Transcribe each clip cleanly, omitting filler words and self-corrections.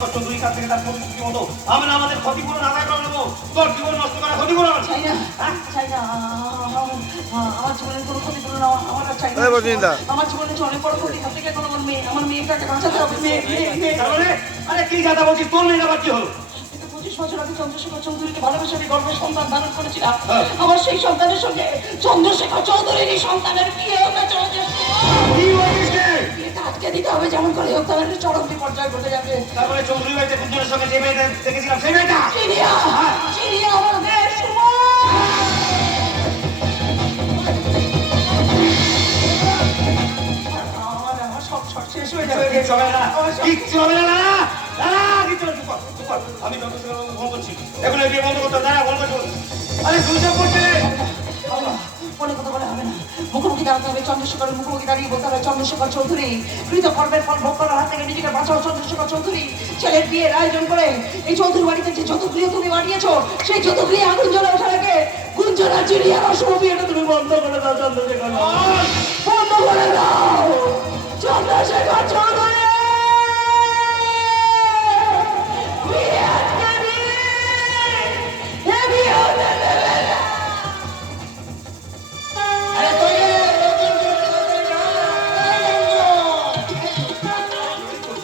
চৌধুরীর কাছ থেকে তার প্রতিশ্রুতি মতো আমরা আমাদের ক্ষতিপূরণ আদায় করে নেবো। তোর জীবন নষ্ট করা ক্ষতিপূরণ চাই না, চাই না। আমার জীবনের কোনো ক্ষতিপূরণ আমার চাই না। আমার জীবনে যে অনেক বড় ক্ষতি, তার থেকে এখন আমার মেয়েটাকে বাঁচাতে হবে। আরে কি কথা বলছিস? তোর মেয়ের আবার কি হলো? 25 বছর আগে চন্দ্রশেখর চৌধুরীকে ভালোবেসে আমি গর্ভের সন্তান ধারণ করেছিলাম। আমার সেই সন্তানের সঙ্গে চন্দ্রশেখর চৌধুরীর সন্তানের বিয়ে হতে চলেছে। বিয়েটা আটকে দিতে হবে যেমন করে হোক, তবে চরম বিপর্যয় ঘটে যাবে। তারপরে চৌধুরী বাড়িতে কুঞ্জনের সঙ্গে যে মেয়েটা দেখেছিলাম সেই মেয়েটা চিনিয়া আমার মেয়ের শেষ হয়ে যাবে। কিচ্ছু হবে না। আমি ফোন করছি, এখন বিয়ে বন্ধ করতে দাঁড়া, বন্ধ করতে। আরে দুইটা করছে মনে কথা বলে হবে না, মুখোমুখি দাঁড়াতে হবে। চন্দ্রশেখরের মুখোমুখি দাঁড়িয়ে বলতে হবে, চন্দ্রশেখর চৌধুরী কৃত কর্মের ফল ভোগ করার হাত থেকে নিজেকে বাঁচাও। চন্দ্রশেখর চৌধুরী ছেলের বিয়ের আয়োজন করে এই চৌধুরী বাড়িতে যে যতগৃহ তুমি বানিয়েছো, সেই যতগৃহে আগুন জ্বলে ওঠার আগে গুঞ্জনা চিড়িয়ার অশুভ বিয়েটা তুমি বন্ধ করে দাও। চন্দ্রশেখর বন্ধ করে দাও। চন্দ্রশেখর চৌধুরী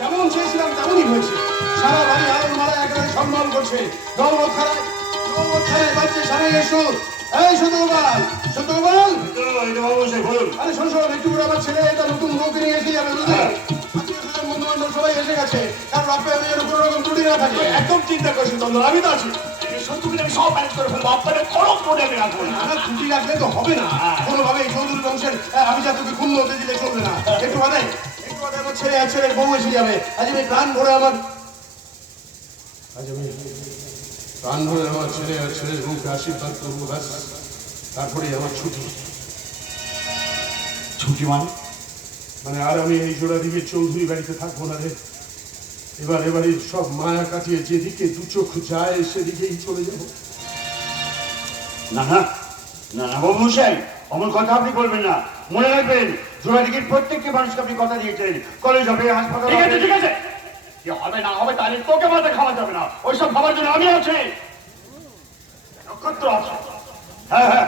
যেমন চেয়েছিলাম তেমনই হয়েছে। সারা বাড়ি আনন্দমালা একেবারে সম্মান করছে। বাচ্চা সামনে এসো। এই সত্যগোপাল, সত্যগোপাল, আরে শোন শোন, একটু করে আমার ছেলে এটা নতুন বউকে নিয়ে এসে যাবে, বুঝলি? বন্ধু বান্ধব সবাই এসে গেছে। কারণ বাপে আমি যেন কোনো রকম ত্রুটি না থাকে। একদম চিন্তা করছি চন্দ্র, আমি তো আছি। আমি সব ম্যানেজ করে ফেলবো। আপনাদের কোনো প্রবলেমে রাখবো না। ত্রুটি রাখলে তো হবে না কোনোভাবে। এই চৌধুরী বংশের আমি যা তোকে ক্ষুণ্ণ হতে দিলে চলবে না। একটু বাদে আমার ছেলে আর ছেলের বউ এসে যাবে। আজ আমি প্রাণ ভরে আমার ছেলে আর ছেলের বউকে আশীর্বাদ করবো, ব্যাস। তারপরে আমার ছুটি। ছুটি মানে আর আমি এই জোড়া দিকে চৌধুরী বাড়িতে থাকবো না রে। এবারে সব মায়া কাটিয়ে যেদিকে দু চোখ যায় সেদিকেই চলে যাবো। না না না না বাবু মশাই, অমন কথা আপনি বলবেন না। মনে রাখবেন, জোড়াদিঘির প্রত্যেকটি মানুষকে আপনি কথা দিয়েছেন। কলেজ হবে, হাসপাতাল হবে। ঠিক আছে, কি হবে না হবে তাহলে তোকে মাথা খাওয়া যাবে না। ওইসব খাবার জন্য আমি আছি, নক্ষত্র আছে। হ্যাঁ হ্যাঁ,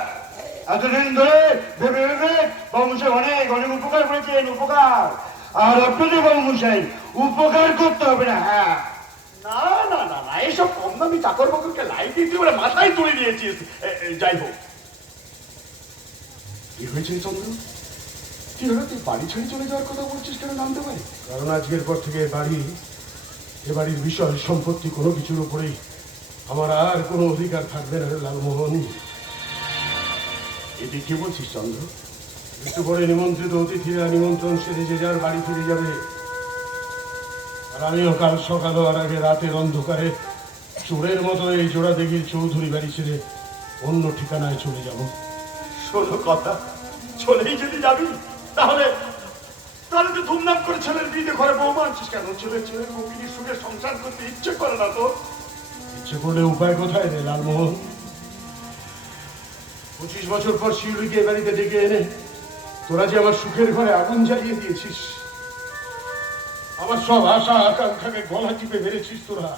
এতদিন ধরে ভেবে ভেবে বাবু মশাই অনেক অনেক উপকার করেছেন, উপকার। আর আপনাদের বাবু মশাই উপকার করতে হবে না। হ্যাঁ, না না না না, এইসব কম দামি চাকর বাকরকে লাইট দিতে বলে মাথায় তুলে দিয়েছিস। যাই হোক, কি হয়েছে চন্দ্র? কি হলো, তুই বাড়ি ছেড়ে চলে যাওয়ার কথা বলছিস কেন? নামতে পারি? কারণ আজকের পর থেকে এ বাড়ির বিষয় সম্পত্তি কোনো কিছুর উপরেই আমার আর কোনো অধিকার থাকবে না রে লালমোহন। এটি কি বলছিস চন্দ্র? একটু পরে নিমন্ত্রিত অতিথিরা নিমন্ত্রণ সেরে যে যার বাড়ি ফিরে যাবে। আর আমিও কাল সকাল হওয়ার আগে রাতের অন্ধকারে চোরের মতো এই জোড়া দিঘির চৌধুরী বাড়ি ছেড়ে অন্য ঠিকানায় চলে যাব। শোনো কথা, চলেই যদি যাবি তাহলে তাহলে তো ধুমধাম করে ছেলের বিয়ে ঘরে বউ আনছিস কেন? ছেলের বউকে সুখে সংসার করতে ইচ্ছে করে না তো? ইচ্ছে করলে উপায় কোথায় রে লালমোহন? 25 বছর পর শিউলিকে এ বাড়িতে ডেকে এনে তোরা যে আমার সুখের ঘরে আগুন জ্বালিয়ে দিয়েছিস, আমার সব আশা আকাঙ্ক্ষাকে গলা টিপে মেরেছিস তোরা।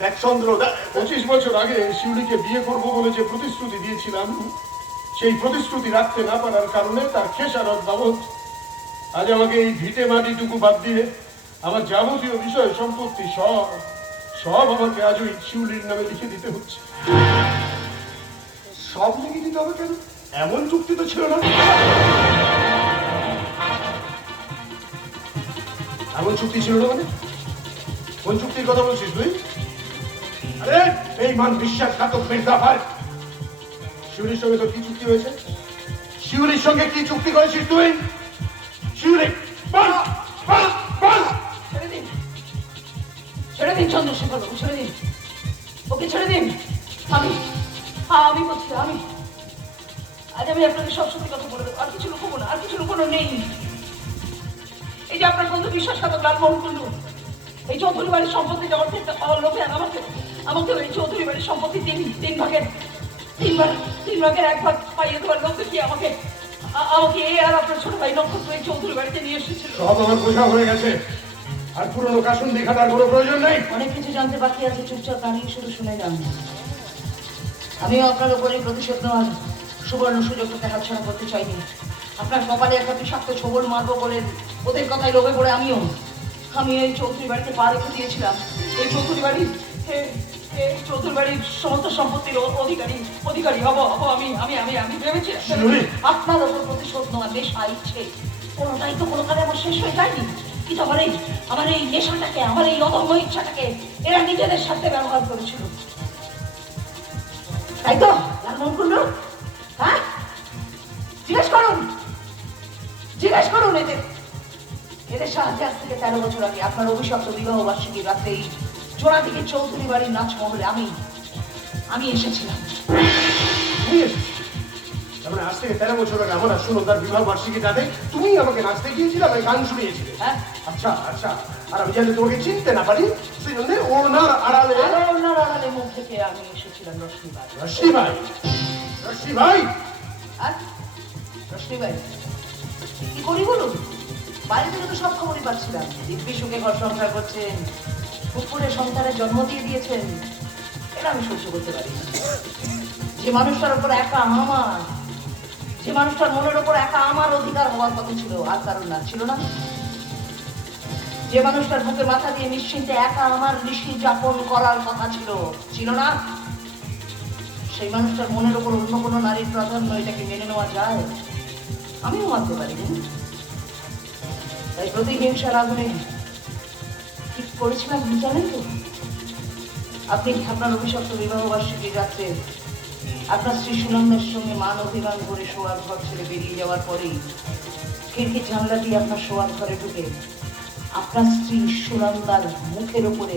দেখ চন্দ্র, 25 বছর আগে শিউলিকে বিয়ে করব বলে যে প্রতিশ্রুতি দিয়েছিলাম, সেই প্রতিশ্রুতি রাখতে না পারার কারণে তার খেসারত বাবদ আজ আমাকে এই ভিটে মাটিটুকু বাদ দিয়ে আমার যাবতীয় বিষয় সম্পত্তি সব আমাকে আজ ওই শিউলির নামে লিখে দিতে হচ্ছে। সব লিখে দিতে হবে কেন? এমন চুক্তি তো ছিল না। এমন চুক্তি ছিল না মানে? কোন চুক্তির কথা বলছিস তুই? আরে এই মান বিশ্বাসঘাতক মির্জাফর, শিউলির সঙ্গে তোর কি চুক্তি হয়েছে? শিউলির সঙ্গে কি চুক্তি করেছিস তুই? শিউলি বল বল বল। ছেড়ে দিন চন্দ্রশেখর বাবু, ছেড়ে দিন, ওকে ছেড়ে দিন। আমি বলছি, আজ আমি আপনাকে সব সত্যি কথা বলে দেবো। আর কিছু লুকোবো না, আর কিছু লুকোনো নেই। এই যে আপনার বন্ধু বিশ্বাসঘাতক লালমোহন কুণ্ডু এই চৌধুরী বাড়ির সম্পত্তিটা অর্ধেকটা পাওয়ার লোভে আমাকে এই চৌধুরী বাড়ির সম্পত্তি তিন ভাগের এক ভাগ পাইয়ে দেওয়ার লোক দেখিয়ে আমাকে আর আপনার ছোট ভাই নক্ষত্র এই চৌধুরী বাড়িতে নিয়ে এসেছিল। সব আমার বোঝা হয়ে গেছে। আর পুরনো কাসুন দেখাটার কোনো প্রয়োজন নেই। অনেক কিছু জানতে বাকি আছে, চুপচাপ দাঁড়িয়ে শুধু শুনে যান। আমিও আপনার উপরে প্রতিশোধ নেওয়ার সুবর্ণ সুযোগটাকে হাতছাড়া করতে চাইনি। আপনার কপালে একটা বিষাক্ত ছবল মারবো বলে ওদের কথায় লোভে পড়ে আমি এই চৌধুরী বাড়িতে পা রেখে দিয়েছিলাম। এই চৌধুরী বাড়ির এই চৌধুরী বাড়ির সমস্ত সম্পত্তির অধিকারী হব আমি আমি আমি আমি ভেবেছি আপনার ওপর প্রতিশোধ নেওয়ার নেশা ইচ্ছে কোনোটাই তো কোনো কালে আমার শেষ হয়ে যায়নি। কিন্তু আমার এই নেশাটাকে, আমার এই অদম্য ইচ্ছাটাকে এরা নিজেদের স্বার্থে ব্যবহার করেছিল, তাই তো লালমোহন কুণ্ডু? হ্যাঁ, জিজ্ঞেস করুন এদের সাহায্যে আজ থেকে 13 বছর আগে আপনার অভিশপ্ত বিবাহ বার্ষিকী রাত্রে এই জোড়াদিঘির চৌধুরী বাড়ির নাচমহলে আমি এসেছিলাম। মানে আজ থেকে 13 বছর আগে আমার সুনন্দার বিবাহ বার্ষিকী রাতে তুমি আমাকে নাচতে গিয়েছিলে, আমি গান শুনিয়েছিলে। হ্যাঁ, আচ্ছা আচ্ছা। আর আমি জানি তোমাকে চিনতে না পারি, সেই জন্য ওনার আড়ালে মুখ থেকে আমি এসেছিলাম রশ্মি ভাই। রশ্মি ভাই আর রশ্মি ভাই কি করি বলুন? বাড়ি থেকে তো সব খবরই পাচ্ছিলাম। দিব্যি সুখে ঘর সংসার করছেন, পুকুরে সন্তানের জন্ম দিয়ে দিয়েছেন। এটা আমি সহ্য করতে পারি না। যে মানুষটার উপর একা আমার, যে মানুষটার মনের উপর একা আমার অধিকার হওয়ার কথা ছিল, আর কারণ না ছিল না। যে মানুষটার বুকে মাথা দিয়ে নিশ্চিন্তে একা আমার নিশি যাপন করার কথা ছিল না, সেই মানুষটার মনের উপর অন্য কোনো নারীর প্রাধান্য, এটাকে মেনে নেওয়া যায়? আমিও মানতে পারিনি। তাই প্রতিহিংসার আগুনে ঠিক করেছিলাম জানেন তো? আপনি আপনার অভিশপ্ত বিবাহ বার্ষিকী রাত্রে আপনার স্ত্রী সুনন্দার সঙ্গে মান অভিমান করে শোয়ার ঘর ছেড়ে বেরিয়ে যাওয়ার পরেই খিড়কি জানলা দিয়ে আপনার শোয়ার ঘরে ঢুকে আপনার স্ত্রী সুনন্দার মুখের উপরে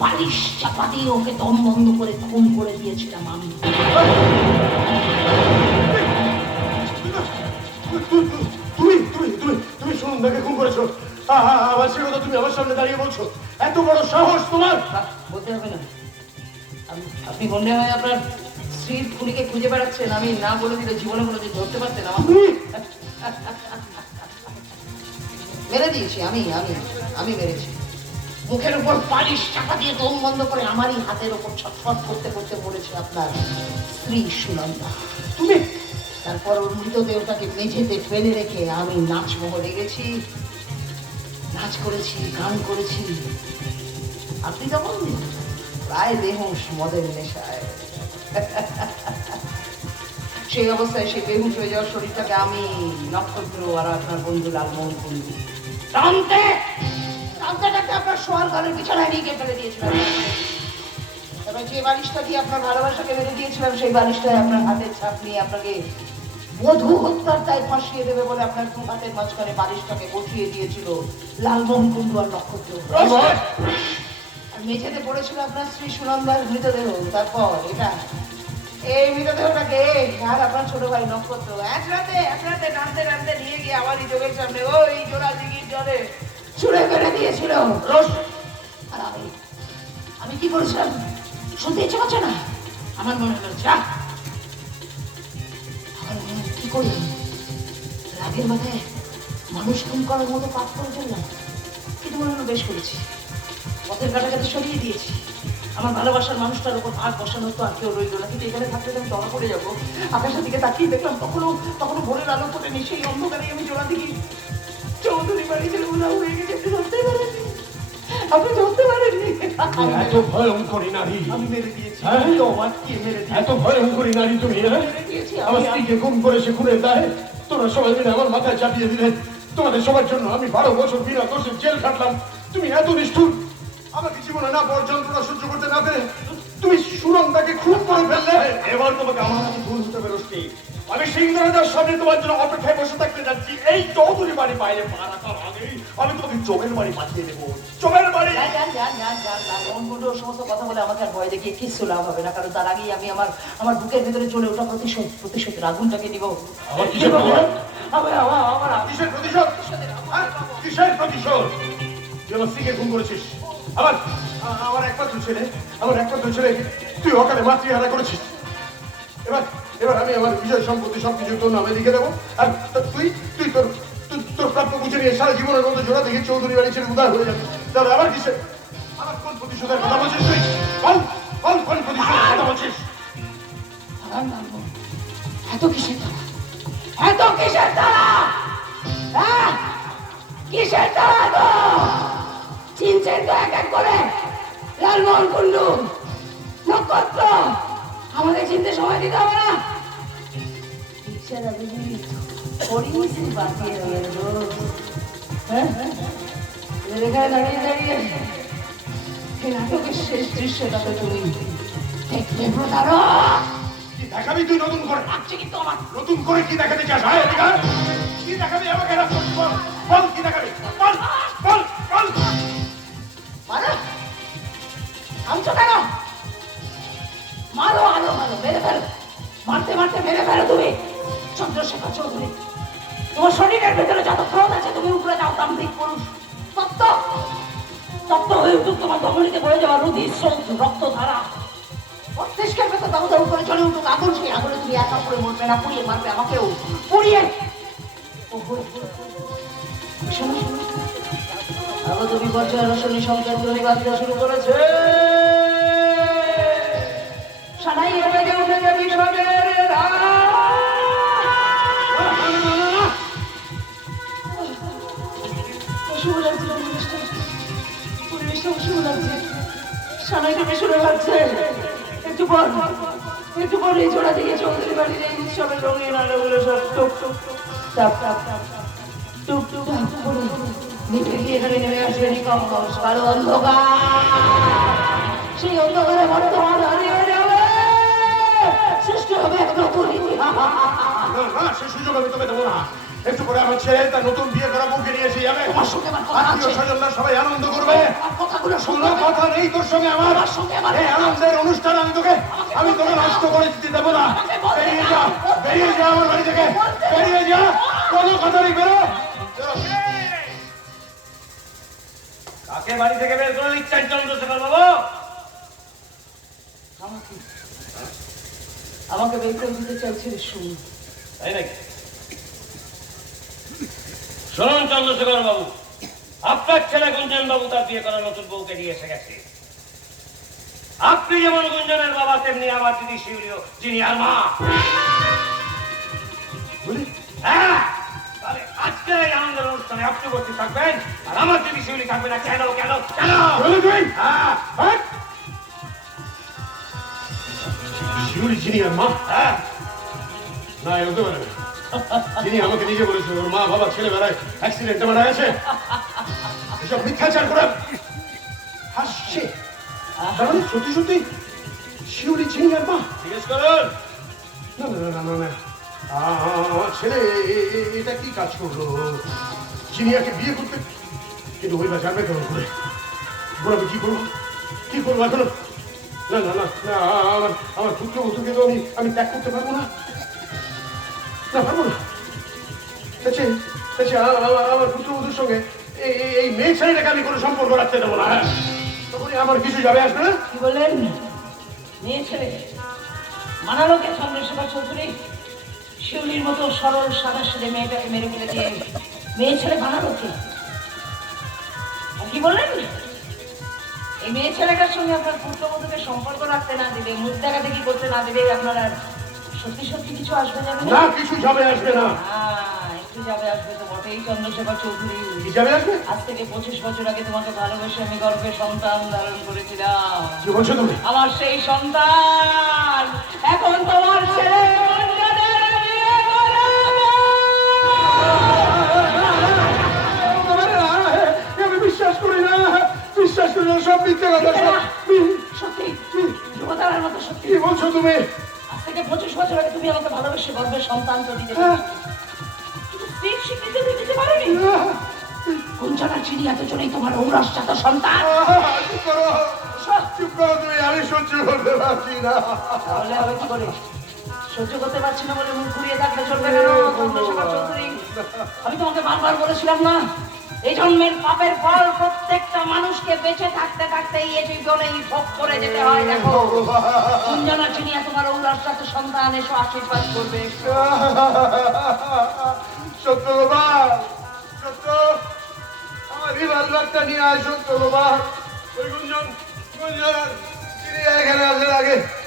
বালিশ চাপা দিয়ে ওকে দম বন্ধ করে খুন করে দিয়েছিলাম আমি। তুমি সুনন্দাকে খুন করেছো? আবার সে কথা তুমি আমার সামনে দাঁড়িয়ে বলছো? এত বড় সাহস তোমার! বলতে হবে না। আপনি মনে হয় আপনার স্ত্রীর খুনিকে খুঁজে বেড়াচ্ছেন, আমি না বলে দিলে জীবনে কোনোদিন ধরতে পারতেন আমার। মেরে দিয়েছি আমি মেরেছি। মুখের উপর পালিশ চাপা দিয়ে দম বন্ধ করে আমারই হাতের উপর ছটফট করতে করতে মরেছে আপনার স্ত্রী সুনন্দা। তুমি তারপর ওর মৃতদেহটাকে মেঝেতে ফেলে রেখে আমি নাচমহলে গেছি, নাচ করেছি, গান করেছি। আপনি তখন প্রায় বেহুশ মদের নেশায়। সেই অবস্থায় সেই বেহুশ হয়ে যাওয়ার শরীরটাকে আমি নক্ষত্র আর আপনার বন্ধু লালমোহন কুণ্ডু টানতে আপনার শোয়ার ঘরের বিছানায় নিয়ে গিয়ে ফেলে দিয়েছিলাম। তবে যে বালিশটা দিয়ে আপনার ভালোবাসাকে মেরে দিয়েছিলাম, সেই বালিশটায় আপনার হাতের ছাপ নিয়ে আপনাকে বধূ হত্যার দায় ফাঁসিয়ে দেবে বলে আপনার দু হাতের মাঝখানে বালিশটাকে বসিয়ে দিয়েছিল লালমোহন কুণ্ডু আর নক্ষত্র। আর মেঝেতে পড়েছিল আপনার স্ত্রী সুনন্দার মৃতদেহ। তারপর এই মৃতদেহটাকে আর আপনার ছোট ভাই নক্ষত্র এক রাতে টানতে নিয়ে গিয়ে আমারই চোখের সামনে ওই জোড়া দিঘির জলে ছুঁড়ে ফেলে দিয়েছিল। আর আমি কি করেছিলাম শুনতে ইচ্ছে করছে না? আমার মনে হলো কি করি, রাগের মাথায় মানুষ খুন করার মতো পাপ করে ফেললাম। কিন্তু মনে হলো বেশ করেছি, পথের কাটাকাটি সরিয়ে দিয়েছি। আমার ভালোবাসার মানুষটার উপর ভাগ বসানোর তো আর কেউ রইল না। কিন্তু এখানে থাকলে আমি ধরা পড়ে যাবো। আকাশের দিকে তাকিয়ে দেখলাম তখনও ভোরের আলো ফোটেনি। সেই অন্ধকারে আমি জোড়া দিঘি চৌধুরী বাড়ি ছেড়ে উধাও হয়ে গেছে। আপনি ধরতে পারেননি। এত ভয়ঙ্করী নারী আমি মেরে দিয়েছি। এত ভয়ঙ্করী নারী তুমি! আমার স্ত্রীকে খুন করে সে খুনের দায়ে তোমরা সবাই মিলে আমার মাথায় চাপিয়ে দিলেন। তোমাদের সবার জন্য আমি 12 বছর বিনা দোষে জেল খাটলাম। তুমি এত নিষ্ঠুর! আমাকে জীবনে না পর যন্ত্রণা সহ্য করতে না পেরে তুমি সুনন্দাকে খুন করে ফেললে। এবার তোমাকে আমার হাতে ভুল হতে বেরোসনি। আমি সিংহরাজার সামনে তোমার জন্য অপেক্ষায় বসে থাকতে যাচ্ছি। এই চৌধুরী বাড়ি বাইরে পা রাখার আগেই আমি তোমাকে জমের বাড়ি পাঠিয়ে দেবো। জমের বাড়ি সমস্ত কথা বলে আমাকে আর ভয় দেখিয়ে কিচ্ছু লাভ হবে না। কারণ তার আগেই আমি আমার বুকের ভেতরে চলে ওঠা প্রতিশোধের আগুনটাকে নিব। কিসের প্রতিশোধ? কিসের প্রতিশোধ? তুই আমার স্ত্রীকে খুন করেছিস। আমার একমাত্র ছেলে তুই অকালে মাতৃহারা করেছিস। এবার আমি আমার বিষয় সম্পত্তি সবকিছু তোর নামে লিখে দেবো। আর তুই তোর প্রাপ্য বুঝে নিয়ে সারা জীবনের মতো জোড়া থেকে চৌধুরী বাড়ি ছেড়ে উদার হয়ে যাবে, তাহলে আবার কিসে আমার কোন প্রতিশোধের কথা বলছিস তুই? বল বল, কোন প্রতিশোধের কথা বলছিস? হারাম মারবো। এত কিসের তারা, এত কিসের তারা, হ্যাঁ? কিসের তারা গো? চিনছেন তো এক এক করে লালমোহন কুন্ডু, নক্ষত্র, আমাদের চিনতে সময় দিতে হবে না। ইচ্ছারা বুঝি পরিমিশি বাঁচিয়ে রয়ে গেল। হ্যাঁ, এখানে দাঁড়িয়ে দাঁড়িয়ে এই নাটকের শেষ দৃশ্যটা তো তুমি দেখলে প্রতারক। কি দেখাবি তুই নতুন করে? লাগছে কিন্তু আমার। নতুন করে কি দেখাতে চাস? হায় অধিকার, কি দেখাবি আমাকে? বল বল, কি দেখাবি? বল বল বল। মারো, থামছো কেন? মারো, আলো মারো, মেরে ফেলো, মারতে মারতে মেরে ফেলো তুমি। চন্দ্রশেখর চৌধুরী, তোমার শরীরের ভেতরে যত ক্রোধ আছে তুমি উপরে যাও, তান্ত্রিক পুরুষ তত্ত্ব তত্ত্ব হয়ে উঠুক তোমার ধমনীতে বয়ে যাওয়া রুধির স্রোত, রক্ত ধারা মস্তিষ্কের ভেতর দাও দাও করে চলে উঠুক আগুন। সেই আগুনে তুমি একা করে মরবে না, পুড়িয়ে মারবে আমাকেও, পুড়িয়ে। শোনো শোনো, আগত বিপর্যয় রসনী সংসার ধরে বাঁচতে শুরু করেছে। সানাই বেজে উঠেছে বিষণের রাত। অশুভ লাগছে পরিবেশটা, পরিবেশটা অশুভ লাগছে। সানাইটা বেসুরে লাগছে। একটু পর এই জোড়া দিকে চৌধুরী বাড়ির এই উৎসবের রঙিন আলোগুলো সব টুক টুক টাপ টাপ টাপ টুক টুক টাপ করে নিভে গিয়ে এখানে নেমে আসবে নিকম্পস কালো অন্ধকার। সেই অন্ধকারে বর্তমান হারিয়ে যাবে, সৃষ্টি হবে এক নতুন ইতিহাস। না, সে সুযোগ আমি তোকে দেবো না। একটু পরে আমার ছেলে তার নতুন বিয়ে করা বউকে নিয়ে এসে যাবে, তোমার সঙ্গে আমার কথা আছে। আত্মীয় স্বজনরা সবাই আনন্দ করবে। আমার কথাগুলো কোনো শুনবে। কথা নেই তোর সঙ্গে আমার। আমার সঙ্গে আমার এই আনন্দের অনুষ্ঠান আমি তোকে নষ্ট করে দিতে দেবো না। বেরিয়ে যা, বেরিয়ে যা আমার বাড়ি থেকে, বেরিয়ে যা। কোনো কথা নেই, বেরো। কাকে বাড়ি থেকে বের করে দিচ্ছেন চন্দ্রশেখর বাবু? আমাকে বের করে দিতে চাইছিল শুন। তাই নাকি? শুনুন চন্দ্রশেখর বাবু, আপনার ছেলে গুঞ্জন বাবু তার বিয়ে করা নতুন বউকে নিয়ে এসে গেছে। আপনি যেমন গুঞ্জনের বাবা, তেমনি আমার দিদি শিউলিও জিনিয়ার মা। বলি, হ্যাঁ, তাহলে আজকের এই আনন্দের অনুষ্ঠানে আপনি উপস্থিত থাকবেন আর আমার দিদি শিউলি থাকবে না। কেন কেন কেন? বলি তুই? হ্যাঁ হ্যাঁ? শিউলি জিনিয়ার মা? হ্যাঁ, না, এ হতে পারে না। যিনি আমাকে নিজে বলেছিল ওর মা বাবা ছেলেবেলায় অ্যাক্সিডেন্টে মারা গেছে, এসব মিথ্যাচার করে হাসছে। তার মানে সত্যি সত্যি শিউলি জিনিয়ার মা? জিজ্ঞেস করুন। না না না না না, আমার ছেলে এটা কি কাজ করলো? জিনিয়াকে বিয়ে করতে, কিন্তু ওই বা জানবে কেমন করে? এখন আমি কি করবো, কি করবো এখন? না না না না, আমার পুত্রবধূকে তো আমি ত্যাগ করতে পারবো না, না পারবো না। আমার পুত্রবধূর সঙ্গে এই মেয়ে ছেলেটাকে আমি কোনো সম্পর্ক রাখতে দেবো না। হ্যাঁ, তখনই আমার কিছু যাবে আসবে না। কি বললেন? মেয়ে ছেলে মানালো কে চন্দ্রশেখর চৌধুরী? শিউলির মতো সরল সাদা সেরে মেয়েটাকে মেরে ফেলে দিয়ে মেয়ে ছেলে বানালো কে? আর কি বললেন? এই মেয়ে ছেলেটার সঙ্গে আপনার পুত্রবধূকে সম্পর্ক রাখতে না দিলে, মুখ দেখা দেখি করতে না দিলে আপনার আর সত্যি সত্যি কিছু আসবে যাবে না, কিছু যাবে আসবে না। একটু যাবে আসবে তো বটেই চন্দ্রশেখর চৌধুরী। কি যাবে আসবে? আজ থেকে 25 বছর আগে তোমাকে ভালোবেসে আমি গর্ভে সন্তান ধারণ করেছিলাম। কি বলছো তুমি? আমার সেই সন্তান এখন তোমার ছেলে গুঞ্জনের বিয়ে করাবো। আমি বিশ্বাস করি না, বিশ্বাস করি না, সব মিথ্যে কথা। সত্যি ধ্রুবতারার মতো সত্যি। কি বলছো তুমি? আজ থেকে 25 বছর আগে তুমি আমাকে ভালোবেসে গর্ভে সন্তান তো দিতে স্ত্রীর স্বীকৃতি দিতে পারোনি। গুঞ্জনা চিনি এতজনেই তোমার ঔরসজাত সন্তান। চুপ করো, চুপ করো তুমি, আমি সহ্য করতে পারছি না। তাহলে আমি কি করে? সহ্য করতে পারছি না বলে মুখ ঘুরিয়ে থাকলে চলবে কেন চন্দ্রশেখর চৌধুরী? আমি তোমাকে বারবার বলেছিলাম না, এই জন্মের পাপের ফল প্রত্যেকটা মানুষকে বেঁচে থাকতে থাকতে এই জীবনেই ভোগ করে যেতে হয়। দেখো গুঞ্জনা চিনিয়া তোমার ঔরসজাত সন্তান, এসো আশীর্বাদ করবে। সত্যগোপাল, সত্য আমার রিভলভারটা নিয়ে আয় সত্য বাবা। ওই গুঞ্জন গুঞ্জন আর